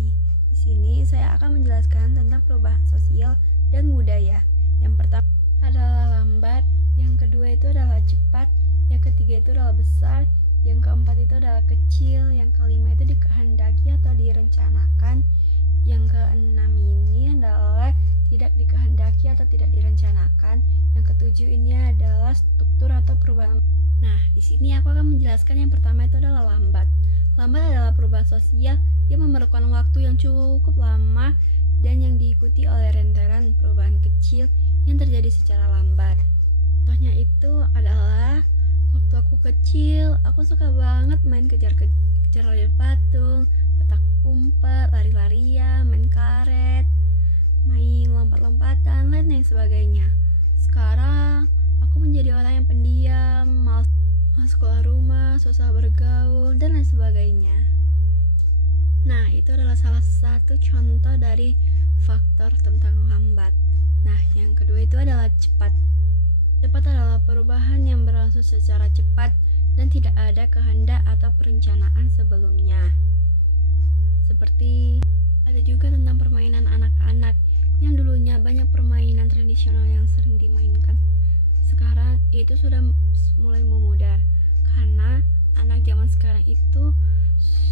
HI. Di sini saya akan menjelaskan tentang perubahan sosial dan budaya. Yang pertama adalah lambat, yang kedua itu adalah cepat, yang ketiga itu adalah besar, yang keempat itu adalah kecil, yang kelima itu dikehendaki atau direncanakan, yang keenam ini adalah tidak dikehendaki atau tidak direncanakan, yang ketujuh ini adalah struktur atau perubahan. Nah, di sini aku akan menjelaskan yang pertama itu adalah lambat. Lambat adalah perubahan sosial yang memerlukan waktu yang cukup lama dan yang diikuti oleh rentetan perubahan kecil yang terjadi secara lambat. Contohnya itu adalah waktu aku kecil, aku suka banget main kejar lari patung, petak umpet, lari-larian, main karet, main lompat-lompatan, dan lain sebagainya. Sekarang aku menjadi orang yang pendiam, malas keluar rumah, susah bergaul, dan lain sebagainya. Nah, itu adalah salah satu contoh dari faktor tentang lambat. Nah, yang kedua itu adalah cepat. Cepat adalah perubahan yang berlangsung secara cepat dan tidak ada kehendak atau perencanaan sebelumnya. Seperti ada juga tentang permainan anak-anak yang dulunya banyak permainan tradisional yang sering dimainkan. Sekarang itu sudah mulai memudar karena anak zaman sekarang itu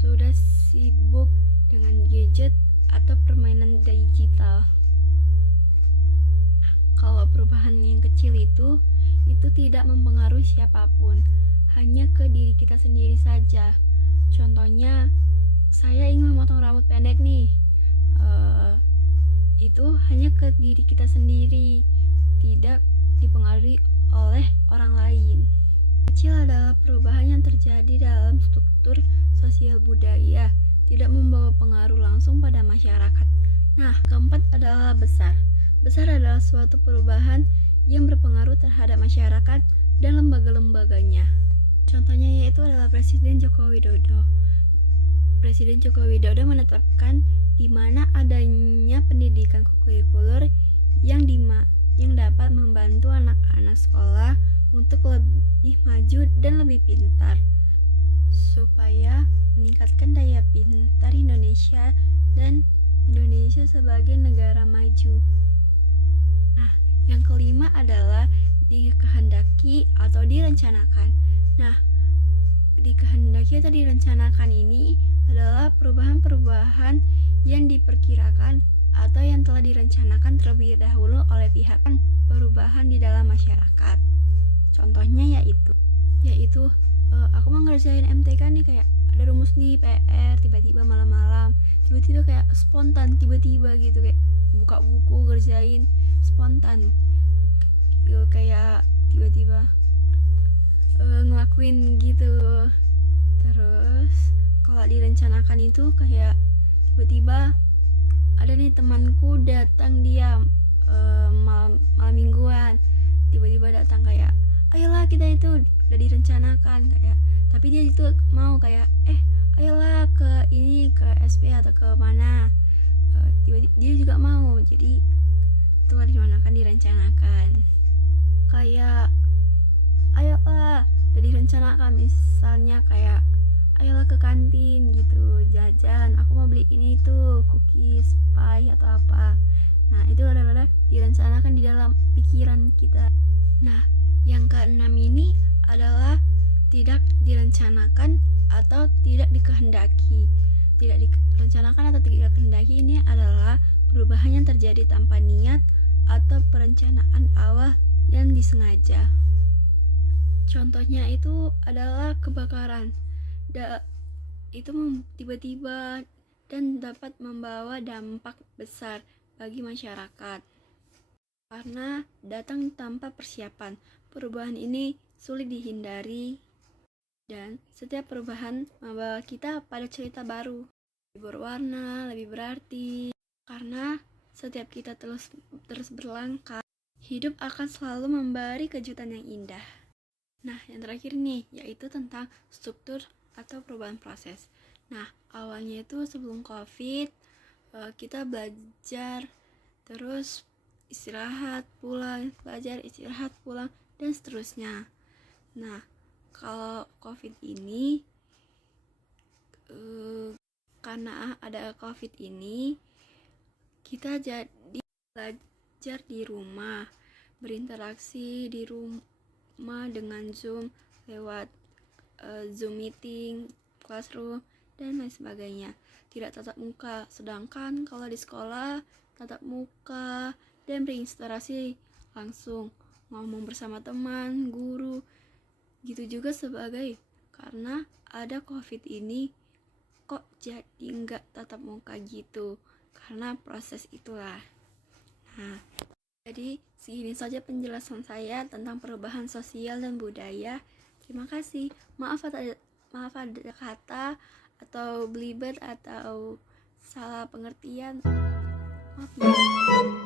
sudah sibuk dengan gadget atau permainan digital. Kalau perubahan yang kecil itu tidak mempengaruhi siapapun, hanya ke diri kita sendiri saja. Contohnya, saya ingin memotong rambut pendek nih. Itu hanya ke diri kita sendiri, tidak dipengaruhi oleh orang lain. Kecil adalah perubahan yang terjadi dalam struktur sosial budaya, tidak membawa pengaruh langsung pada masyarakat. Nah, keempat adalah besar. Besar adalah suatu perubahan yang berpengaruh terhadap masyarakat dan lembaga-lembaganya. Contohnya yaitu adalah Presiden Joko Widodo. Presiden Joko Widodo menetapkan di mana adanya pendidikan kurikuler yang dapat membantu anak-anak sekolah untuk lebih maju dan lebih pintar, supaya meningkatkan daya pintar Indonesia dan Indonesia sebagai negara maju. Nah, yang kelima adalah dikehendaki atau direncanakan. Nah, dikehendaki atau direncanakan ini adalah perubahan-perubahan yang diperkirakan atau yang telah direncanakan terlebih dahulu oleh pihak perubahan di dalam masyarakat. Contohnya yaitu aku mau ngerjain MTK nih, kayak ada rumus nih PR, tiba-tiba malam-malam, tiba-tiba kayak spontan, tiba-tiba gitu, kayak buka buku ngerjain spontan, kayak tiba-tiba ngelakuin gitu. Terus kalau direncanakan itu kayak tiba-tiba ada nih temanku datang, dia malam mingguan tiba-tiba datang, kayak ayolah kita itu udah direncanakan, kayak tapi dia itu mau kayak ayolah ke ini, ke SP atau ke mana, tiba-tiba dia juga mau. Jadi itu direncanakan, kayak ayolah udah direncanakan, misalnya kayak ayolah ke kantin gitu, jajan, aku mau beli ini tuh, cookies, pie atau apa. Nah, itu adalah direncanakan di dalam pikiran kita. Nah, yang keenam ini adalah tidak direncanakan atau tidak dikehendaki. Tidak direncanakan atau tidak dikehendaki ini adalah perubahan yang terjadi tanpa niat atau perencanaan awal yang disengaja. Contohnya itu adalah kebakaran. Itu tiba-tiba dan dapat membawa dampak besar bagi masyarakat karena datang tanpa persiapan. Perubahan ini sulit dihindari dan setiap perubahan membawa kita pada cerita baru, lebih berwarna, lebih berarti. Karena setiap kita terus berlangkah, hidup akan selalu memberi kejutan yang indah. Nah, yang terakhir nih, yaitu tentang struktur atau perubahan proses. Nah, awalnya itu sebelum COVID, kita belajar, terus istirahat, pulang, belajar, istirahat, pulang, dan seterusnya. Nah, kalau COVID ini karena ada COVID ini, kita jadi belajar di rumah, berinteraksi di rumah dengan Zoom, lewat Zoom meeting, classroom, dan lain sebagainya. Tidak tatap muka, sedangkan kalau di sekolah tatap muka dan berinteraksi langsung, ngomong bersama teman, guru, gitu juga sebagai karena ada COVID ini kok jadi nggak tatap muka gitu, karena proses itulah. Nah, jadi segini saja penjelasan saya tentang perubahan sosial dan budaya. Terima kasih. Maaf ada kata atau belibet atau salah pengertian. Maaf ya.